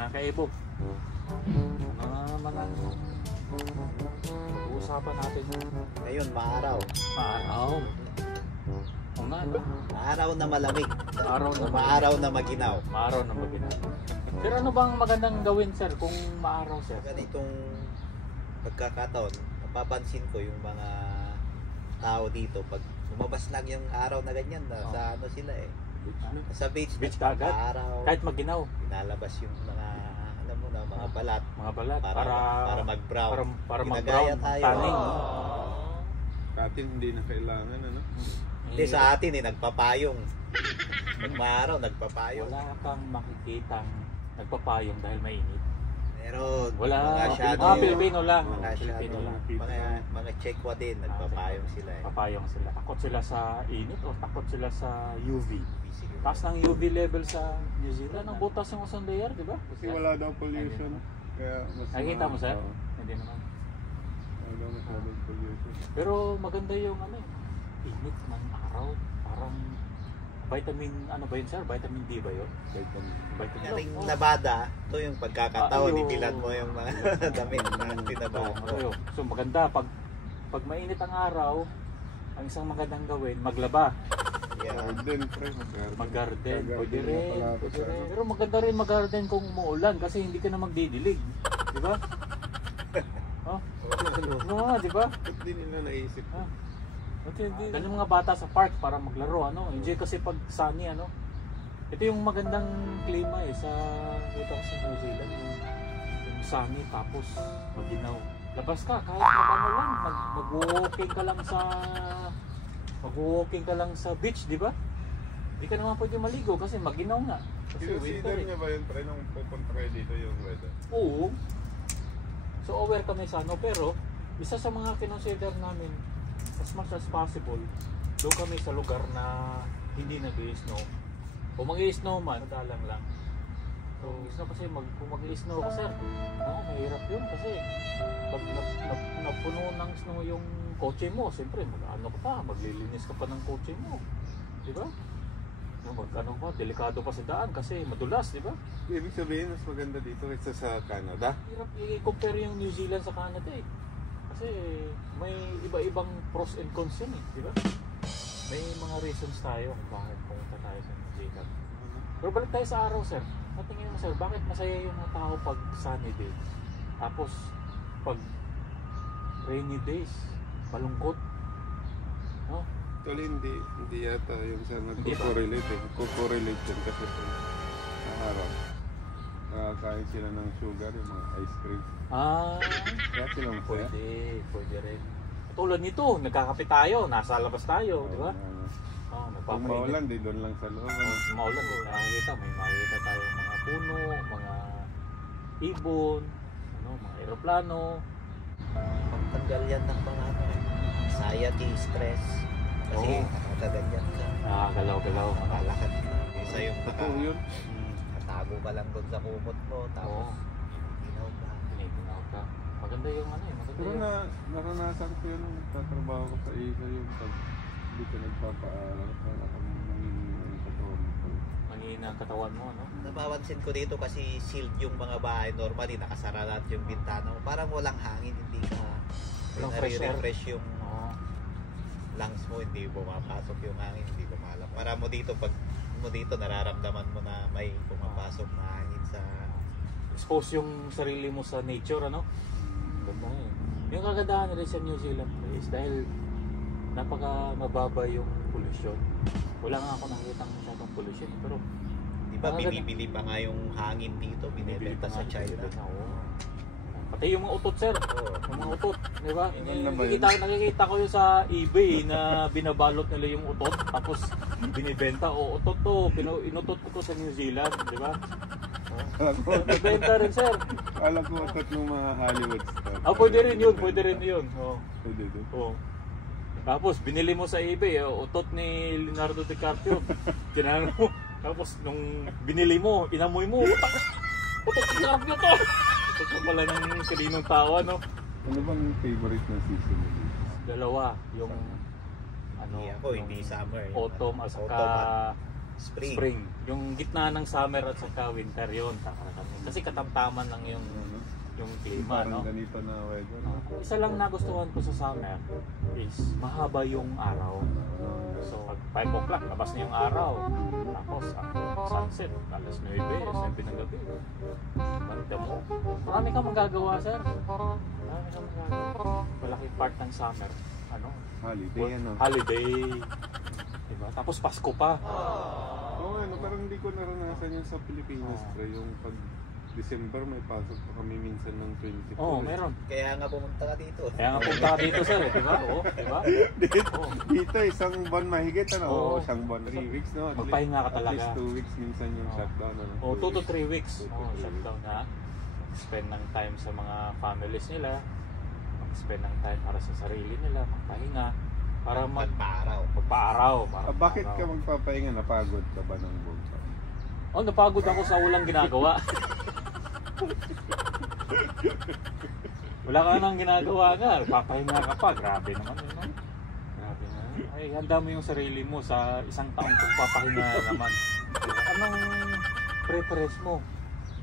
Mga kaibo. Naman ang usapan natin. Ngayon, maaraw. Maaraw. O nga, no? Maaraw na malamig. Maaraw na maginaw. Maaraw na maginaw. Pero ano bang magandang gawin, sir, kung maaraw, sir? Ganitong pagkakataon, napapansin ko yung mga tao dito, pag lumabas lang yung araw na ganyan, sa ano sila eh. Ano? Sa beach kagad. araw. Kahit maginaw. Pinalabas yung mga, alam mo na, mga balat. Mga balat. Para mag-brown. Para Ginagaya mag-brown. tayo. Tanning. Sa atin hindi na kailangan, ano? Hindi sa atin eh, nagpapayong. Pag maaraw, nagpapayong. Wala kang makikitang nagpapayong dahil mainit. Meron. Wala. Mga shadow. Mga Pilipino lang. Mga Pilipino shadow. lang. Mga Chekwa din, nagpapayong sila eh. Papayong sila. Takot sila sa init o takot sila sa UV. Taas ng UV level sa New Zealand. Ang butas ng ozone layer, di ba? Kasi wala daw pollution. Kaya mas nakikita mo, sir? Hindi naman. Wala daw masyadong pollution. Pero maganda yung ano eh. Init ng araw. Parang vitamin, ano ba yun, sir? Vitamin D ba yun? Vitamin Kaming D. labada, ito yung pagkakataon, Ayun. ipilan mo yung mga damit na tinabahan mo. Ayun. So maganda, pag mainit ang araw, ang isang magandang gawin, maglaba. Yeah. Garden, pre. Mag-garden, pwede na rin, pala ako pwede sa rin. ano. Pero maganda rin mag-garden kung umuulan kasi hindi ka na magdidilig. Di ba? Oh, di ba? Ba't di nila naisip? Ah. Dahil yung mga bata sa park para maglaro, ano? Enjoy kasi pag sunny, ano? Ito yung magandang klima eh sa dito ko sa New Zealand, yung sunny tapos maginaw. Labas ka kahit ano lang, mag-walking ka lang sa beach, di ba? Hindi ka naman pwede maligo kasi maginaw nga. Kasi winter Consider eh. niya ba yun, pre, nung pupunta kayo dito yung weather? Oo. So aware kami sa ano, pero isa sa mga kinonsider namin as much as possible, doon kami sa lugar na hindi nag-i-snow. Kung mag-i-snow man, madalang lang. So, snow kasi kung mag-i-snow kasi, mahirap yun kasi pag napuno ng snow yung kotse mo, siyempre ano ka pa, maglilinis ka pa ng kotse mo. Di ba? Ano pa, delikado pa sa daan kasi madulas, di ba? Ibig sabihin, mas maganda dito kaysa sa Canada? Hirap i-compare yung New Zealand sa Canada eh. Kasi may iba-ibang pros and cons yun eh, di ba? May mga reasons tayo kung bakit pumunta tayo sa New Zealand. Pero balik tayo sa araw, sir. Natingin mo, sir, bakit masaya yung mga tao pag sunny day? Tapos, pag rainy days, malungkot. No? Actually, hindi yata yung sa nagko-correlate eh. Nagko-correlate yan kasi sa araw. Nakakain sila ng sugar, yung mga ice cream. Kaya sila masaya. Pwede rin. Tulad nito, nagkakape tayo, nasa labas tayo, di ba? Kung Nagpapainit. maulan, di doon lang sa loob. Maulan, may makikita tayo mga puno, mga ibon, mga aeroplano. Pagtanggal yan ng mga anxiety, stress. Kasi nakakaganyan ka. Galaw-galaw. Makalakad ka. Isa yung Totoo yun. Natago ka lang doon sa kumot mo. Tapos, Piniginaw ka. Maganda yung maganda Pero yung... naranasan ko yun nung nagtatrabaho ko sa isa yung pag hindi ka nagpapaaral. Para kami nanginginig ang katawan ko. Mangina ang katawan mo, no? napapansin ko dito kasi sealed yung mga bahay. Normally, nakasara lahat yung bintana mo. Parang walang hangin, hindi ka Walang fresh air. refresh yung lungs mo, hindi pumapasok yung hangin, hindi kumalap. Para mo dito, pag mo dito, nararamdaman mo na may pumapasok na hangin sa... Expose yung sarili mo sa nature, ano? Ganda eh. Yung kagandahan nila sa New Zealand is dahil napaka mababa yung pollution. Wala nga ako nakikita masyadong pollution, pero Di ba binibili pa nga yung hangin dito, binibenta sa China. Pati yung mga utot, sir. Yung mga utot, di ba? Ano Nakikita ko yung sa eBay na binabalot nila yung utot, tapos binibenta. O, utot to, inutot ko to sa New Zealand, di ba? Nagbenta rin, sir. Alam ko utot ng mga Hollywood stars. Pwede rin yun, pwede rin yun. Pwede din. Tapos binili mo sa eBay, utot ni Leonardo DiCaprio. Tinanong mo. Tapos nung binili mo, inamoy mo, utot ni DiCaprio to! Utot mo pala ng kaninong tao, no? Ano bang favorite na season mo dito? Dalawa, yung Hindi ako, hindi summer. autumn at saka Spring. Yung gitna ng summer at saka winter yun. Kasi katamtaman lang yung klima, Parang no? ganito na weather. No? Isa lang nagustuhan ko sa summer is mahaba yung araw. So, pag 5 o'clock, labas na yung araw. Tapos, ang sunset, alas 9, 7 ng gabi. Banda mo. Marami kang magagawa, sir. Marami kang magagawa. Malaking part ng summer. Ano? Holiday, ano? Holiday. Diba? Tapos Pasko pa. Oo, ano, parang hindi ko naranasan yun sa Pilipinas, pre. Yung pag December may pasok pa kami minsan ng 24. Oo, meron. Kaya nga pumunta ka dito. Kaya nga punta ka dito, sir. Diba? Oo, diba? Oo. Dito, isang buwan mahigit, ano? Oo. Oo, isang buwan, 3 weeks, no? Magpahinga ka talaga. At least 2 weeks minsan yung Oo. shutdown, ano? O, 2 to 3 weeks. 2 to Oh, 3 shutdown na. Spend ng time sa mga families nila. Spend ng time para sa sarili nila. Magpahinga. Para Magpaaraw. magpaaraw. Para Bakit ka magpaaraw. magpapahinga? Napagod ka ba ng buong taon? Oh, napagod ako sa walang ginagawa. Wala ka nang ginagawa nga. Papahinga ka pa. Grabe naman yun, no? Grabe na. Ay, handa mo yung sarili mo sa isang taong pagpapahinga naman. Anong preference mo?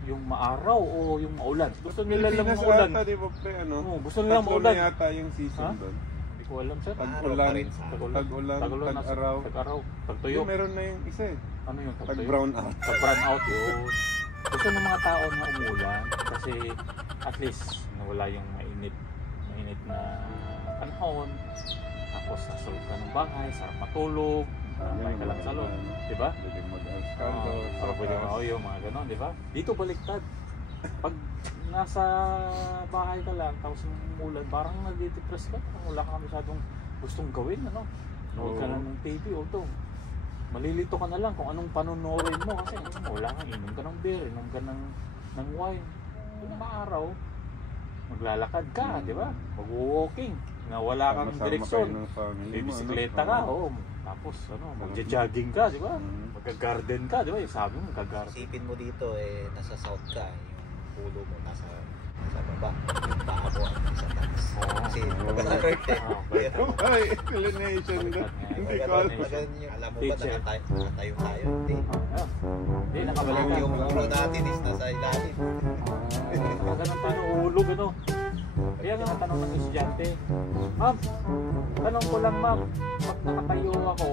Yung maaraw o yung maulan? Gusto nila lang Pilipinas maulan. ata, di ba, pre, ano? Oo, gusto nila Tatlo maulan. na yata yung season Ha? doon. Hindi ko alam, sir. Tag-ulan, Tag-ulan, tag-ulan, tag-araw. Tag-araw. Tag-tuyo. Yung meron na yung isa eh. Ano yung tag-tuyo? Tag-brown out. Tag-brown out yun. Gusto ng mga tao na umulan kasi at least nawala yung mainit na panahon. Tapos nasa loob ka ng bahay, sarap matulog, marami ka lang sa loob. Diba? Pwede mag-alcaldo. Para pwede yung mga ganon, di ba? Dito baliktad. Pag nasa bahay ka lang, tapos umulan, parang nade-depress ka. Parang wala ka masyadong gustong gawin, ano? Nood ka Oo. lang ng TV, although malilito ka na lang kung anong panonoorin mo kasi wala kang inom ka ng beer, inom ka ng wine. Kung maaraw, maglalakad ka, di ba? Mag-walking, na wala kang Sama-sama direksyon. kayo ng family May mo, bisikleta ano? ka, Oo. Tapos magja-jogging ka, di ba? Mm. Magka-garden ka, di ba? Yung sabi mo, magka-garden. Isipin mo dito, nasa south ka. Yung ulo mo nasa baba. Yung paa mo ang nasa taas. Kasi mag-alert eh. Ay, explanation doon. Hindi ko alam. Alam mo ba nakatayo tayo? Hindi. Hindi, nakabalik ka. Yung ulo natin is nasa ilalim. Ganun tayo, ulog, ano? Kaya nga tanong ng estudyante, ma'am, tanong ko lang ma'am, pag nakatayo ako,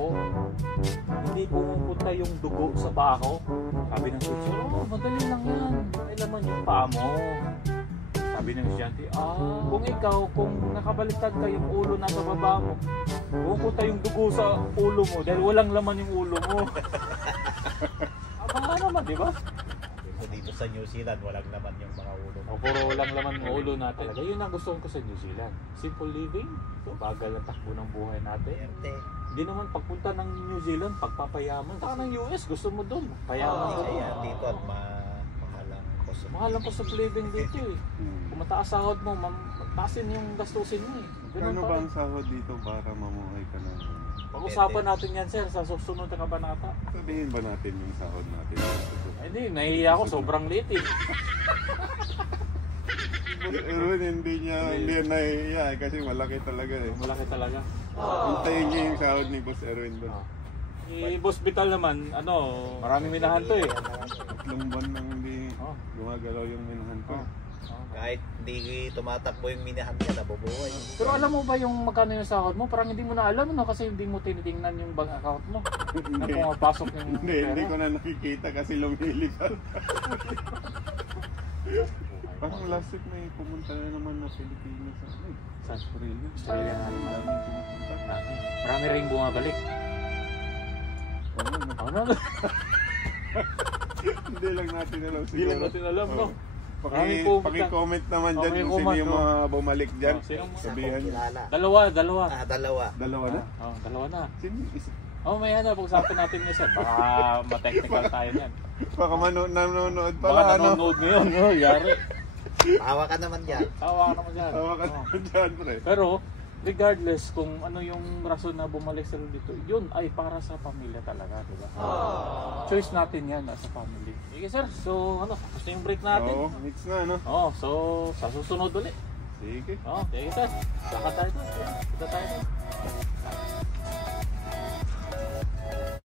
hindi pumupunta yung dugo sa paa ko? Sabi ng teacher, oh, madali lang yan. May laman yung paa mo. Sabi ng estudyante, kung ikaw, kung nakabaliktad ka yung ulo nasa baba mo, pumupunta yung dugo sa ulo mo dahil walang laman yung ulo mo. Aba naman, di ba? Dito sa New Zealand, walang naman yung mga ulo. O puro walang laman ng ulo natin. Yun ang gusto ko sa New Zealand. Simple living, bagal ang takbo ng buhay natin. Hindi naman pagpunta ng New Zealand, pagpapayaman. Saka ng US, gusto mo doon. Payaman ka Kaya doon. dito at mahalang cost of Mahal ang cost of living dito eh. Kung mataas sahod mo, taasin yung gastusin mo eh. Ganun Ano pa ba rin. ang sahod dito para mamuhay ka ng... Pag-usapan natin yan, sir, sa susunod na kabanata. Sabihin ba natin yung sahod natin? Ay, hindi, nahihiya ako, sobrang liit eh. Erwin, hindi niya nahihiya eh, kasi malaki talaga eh. Malaki talaga. Hintayin niya yung sahod ni Boss Erwin doon. Boss Vital naman, maraming minahan to eh. 3 buwan nang hindi gumagalaw yung minahan ko. Kahit hindi tumatakbo yung minahan niya, nabubuhay. Pero alam mo ba yung magkano yung sahod mo? Parang hindi mo na alam, no? Kasi hindi mo tinitingnan yung bank account mo. Na Hindi. pumapasok yung Hindi ko na nakikita kasi lumilipad. Parang last week may pumunta na naman na Pilipino sa Saan? Australia. Australia na naman. Daming pumupunta. Marami rin bumabalik. Ano? Hindi lang natin alam siguro. Hindi lang natin alam, no? Marami Paki-comment naman dyan kung sino Paki-comment, yung mga bumalik dyan. Sinong Sabihan niyo. Kilala. Dalawa. Dalawa. Dalawa na? Dalawa na. Sino isa? May pag-usapan natin niya, sir. Baka ma-technical tayo niyan. Baka nanonood Baka pala. nanonood ngayon. Yari. Tawa ka naman dyan. Tawa ka naman dyan. Tawa ka naman dyan, pre. Pero, regardless kung ano yung rason na bumalik sila dito, yun ay para sa pamilya talaga, di ba? Choice natin yan as a family. Sige sir, so gusto yung break natin? Oo, mix na, no? So sa susunod ulit. Sige. Sige sir, saka tayo. Kita tayo.